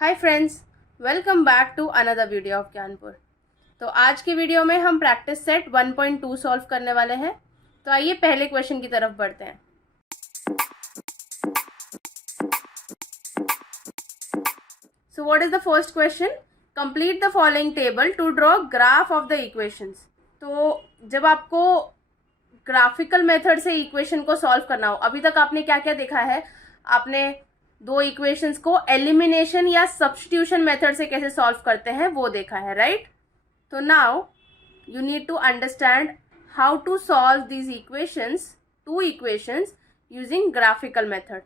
Hi friends, welcome back to another video of Gyanpur. तो आज के वीडियो में हम प्रैक्टिस सेट 1.2 सॉल्व करने वाले हैं। तो आइए पहले क्वेश्चन की तरफ बढ़ते हैं। So what is the first question? Complete the following table to draw graph of the equations. तो जब आपको ग्राफिकल मेथड से इक्वेशन को सॉल्व करना हो, अभी तक आपने क्या क्या देखा है? आपने दो इक्वेशंस को एलिमिनेशन या सब्स्टिट्यूशन मेथड से कैसे सॉल्व करते हैं वो देखा है, राइट? तो now you need to understand how to solve these equations, two equations using graphical method.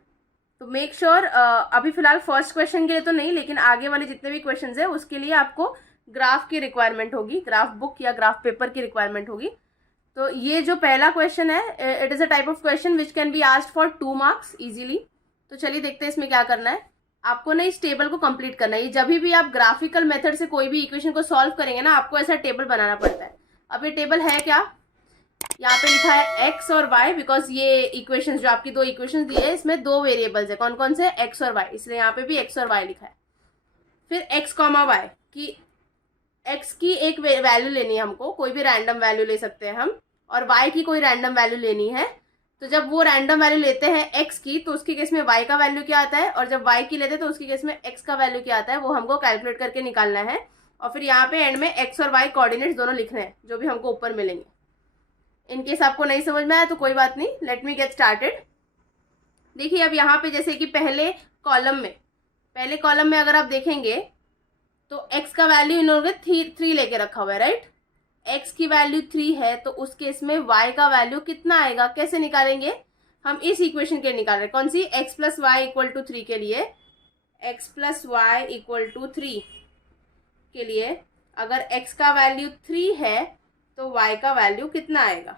तो मेक श्योर अभी फिलहाल फर्स्ट क्वेश्चन के लिए तो नहीं, लेकिन आगे वाले जितने भी क्वेश्चंस है उसके लिए आपको ग्राफ की रिक्वायरमेंट होगी, ग्राफ बुक या ग्राफ पेपर की रिक्वायरमेंट होगी। तो ये जो पहला क्वेश्चन है, it is a type of question which can be asked for 2 marks easily. तो चलिए देखते हैं इसमें क्या करना है। आपको ना इस टेबल को कंप्लीट करना है। जब भी आप ग्राफिकल मेथड से कोई भी इक्वेशन को सॉल्व करेंगे ना, आपको ऐसा टेबल बनाना पड़ता है। अब ये टेबल है क्या? यहाँ पे लिखा है एक्स और वाई, बिकॉज ये इक्वेशंस जो आपकी दो इक्वेशंस दी है इसमें दो वेरिएबल्स है। कौन कौन से? एक्स और वाई, इसलिए यहाँ पे भी एक्स और वाई लिखा है। फिर एक्स कॉमा वाई की, एक्स की एक वैल्यू लेनी है हमको, कोई भी रैंडम वैल्यू ले सकते हैं हम, और वाई की कोई रैंडम वैल्यू लेनी है। तो जब वो रैंडम वैल्यू लेते हैं एक्स की, तो उसके केस में वाई का वैल्यू क्या आता है, और जब वाई की लेते हैं तो उसके केस में एक्स का वैल्यू क्या आता है, वो हमको कैलकुलेट करके निकालना है। और फिर यहाँ पे एंड में एक्स और वाई कोऑर्डिनेट्स दोनों लिखने हैं जो भी हमको ऊपर मिलेंगे। इनकेस आपको नहीं समझ में आया तो कोई बात नहीं, लेट मी गेट स्टार्टेड। देखिए अब यहाँ पे जैसे कि पहले कॉलम में अगर आप देखेंगे तो एक्स का वैल्यू इन लोगों ने 3 लेके रखा हुआ है, राइट? एक्स की वैल्यू 3 है, तो उस केस में वाई का वैल्यू कितना आएगा? कैसे निकालेंगे? हम इस इक्वेशन के निकाल रहे हैं। कौन सी? X plus y equal to 3 के लिए, x plus y equal to 3 के लिए अगर एक्स का वैल्यू 3 है तो वाई का वैल्यू कितना आएगा?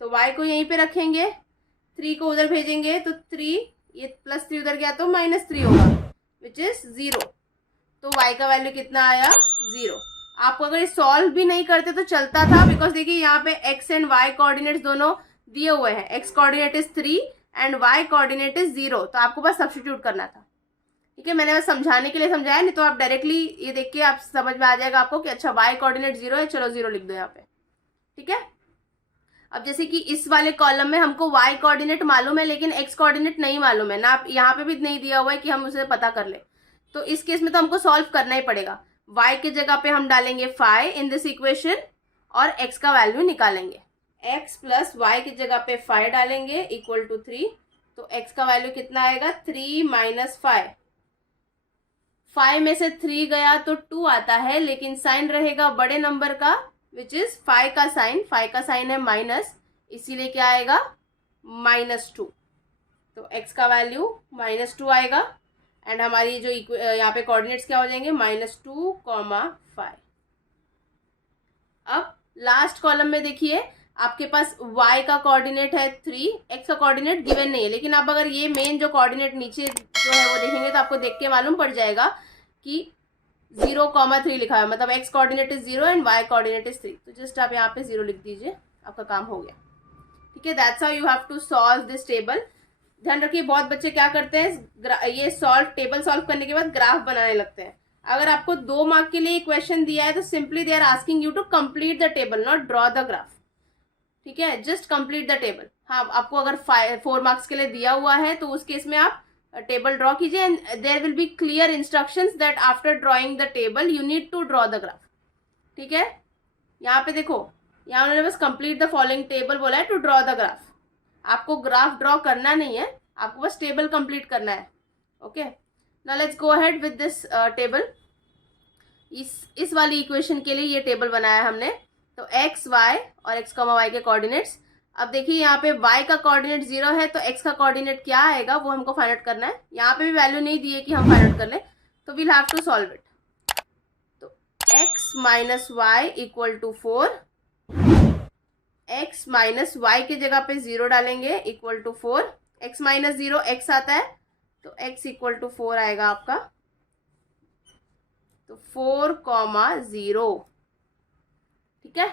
तो वाई को यहीं पे रखेंगे, 3 को उधर भेजेंगे तो 3, ये प्लस 3 उधर गया तो -3 होगा, विच इज 0। तो y का वैल्यू कितना आया? 0। आपको अगर सॉल्व भी नहीं करते तो चलता था, बिकॉज देखिए यहाँ पे x एंड y कोऑर्डिनेट्स दोनों दिए हुए हैं। x coordinate is 3 and y coordinate is 0, तो आपको बस सब्स्टिट्यूट करना था। ठीक है, मैंने बस समझाने के लिए समझाया, नहीं तो आप डायरेक्टली ये देख के आप समझ में आ जाएगा आपको कि अच्छा y कोऑर्डिनेट 0 है, चलो 0 लिख दो यहाँ पे। ठीक है, अब जैसे कि इस वाले कॉलम में हमको y कोऑर्डिनेट मालूम है लेकिन x कोऑर्डिनेट नहीं मालूम है ना, यहाँ पे भी नहीं दिया हुआ है कि हम उसे पता कर ले। तो इस केस में तो हमको सॉल्व करना ही पड़ेगा। y के जगह पे हम डालेंगे 5 इन दिस इक्वेशन और x का वैल्यू निकालेंगे। x प्लस वाई की जगह पे 5 डालेंगे इक्वल टू 3, तो x का वैल्यू कितना आएगा? 3 माइनस 5। 5 में से 3 गया तो 2 आता है, लेकिन साइन रहेगा बड़े नंबर का, विच इज 5 का साइन है माइनस, इसीलिए क्या आएगा? -2। तो x का वैल्यू -2 आएगा एंड हमारी जो यहाँ पे कोऑर्डिनेट्स क्या हो जाएंगे? -2, 5। अब लास्ट कॉलम में देखिए आपके पास y का कोऑर्डिनेट है 3, x का कोऑर्डिनेट गिवन नहीं है, लेकिन आप अगर ये मेन जो कोऑर्डिनेट नीचे जो है वो देखेंगे तो आपको देख के मालूम पड़ जाएगा कि 0,3 लिखा है, मतलब x coordinate is 0 and y coordinate is 3। तो जस्ट आप यहाँ पे 0 लिख दीजिए, आपका काम हो गया। ठीक है, that's how you have to solve this table. ध्यान रखिए, बहुत बच्चे क्या करते हैं, ये टेबल सॉल्व करने के बाद ग्राफ बनाने लगते हैं। अगर आपको 2 मार्क के लिए क्वेश्चन दिया है तो simply they are asking you to complete the table, not draw the graph. ठीक है, जस्ट कंप्लीट द टेबल। हाँ, आपको अगर 4 मार्क्स के लिए दिया हुआ है तो उस केस में आप टेबल ड्रॉ कीजिए and there will be clear instructions that after drawing the table you need to draw the graph. ठीक है, यहाँ पे देखो, यहाँ उन्होंने बस कंप्लीट द फॉलोइंग टेबल बोला है टू ड्रॉ द ग्राफ। आपको ग्राफ ड्रॉ करना नहीं है, आपको बस टेबल कंप्लीट करना है। Okay, now let's go ahead with this table. इस वाली इक्वेशन के लिए ये टेबल बनाया है हमने। तो x, y और x, y के कोऑर्डिनेट्स। अब देखिए यहाँ पे y का कोऑर्डिनेट 0 है तो x का कोऑर्डिनेट क्या आएगा वो हमको फाइंड आउट करना है। यहाँ पे भी वैल्यू नहीं दी है कि हम फाइंड आउट कर लें, तो we'll have to solve it. तो x minus y equal to 4, x minus y की जगह पे 0 डालेंगे equal to 4, x minus 0 x आता है तो x इक्वल टू 4 आएगा आपका। तो 4,0। ठीक है,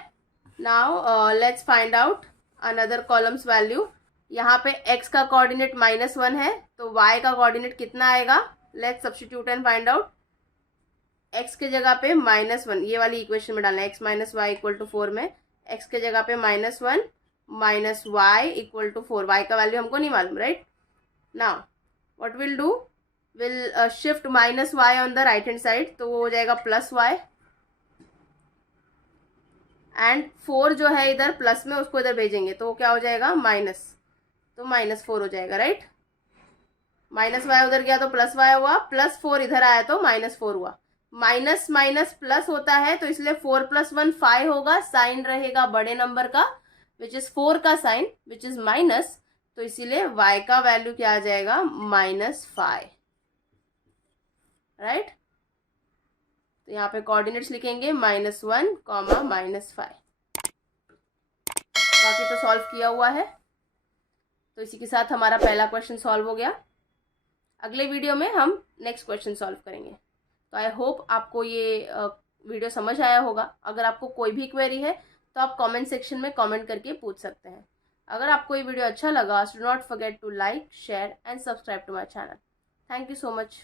now let's find out another columns value. यहाँ पे x का कोऑर्डिनेट -1 है तो y का कोऑर्डिनेट कितना आएगा? Let's substitute and find out. x के जगह पे -1 ये वाली इक्वेशन में डालना है, x minus y equal to 4 में x के जगह पे -1 minus y equal to 4, y का वैल्यू हमको नहीं मालूम, right. Now what will do, will shift minus y on the right hand side, तो वो हो जाएगा प्लस वाई, एंड 4 जो है इधर प्लस में उसको इधर भेजेंगे तो वो क्या हो जाएगा माइनस, तो -4 हो जाएगा, राइट। माइनस वाई उधर गया तो प्लस वाई हुआ, +4 इधर आया तो -4 हुआ। माइनस माइनस प्लस होता है तो इसलिए 4 + 1 5 होगा, साइन रहेगा बड़े नंबर का विच इज 4 का साइन विच इज माइनस, तो इसीलिए y का वैल्यू क्या आ जाएगा -5, राइट। तो यहाँ पे कोऑर्डिनेट्स लिखेंगे -1, -5। बाकी तो सॉल्व किया हुआ है, तो इसी के साथ हमारा पहला क्वेश्चन सॉल्व हो गया। अगले वीडियो में हम नेक्स्ट क्वेश्चन सॉल्व करेंगे। तो आई होप आपको ये वीडियो समझ आया होगा। अगर आपको कोई भी क्वेरी है तो आप कमेंट सेक्शन में कमेंट करके पूछ सकते हैं। अगर आपको ये वीडियो अच्छा लगा, do not forget to like, share and subscribe to my channel. Thank you so much.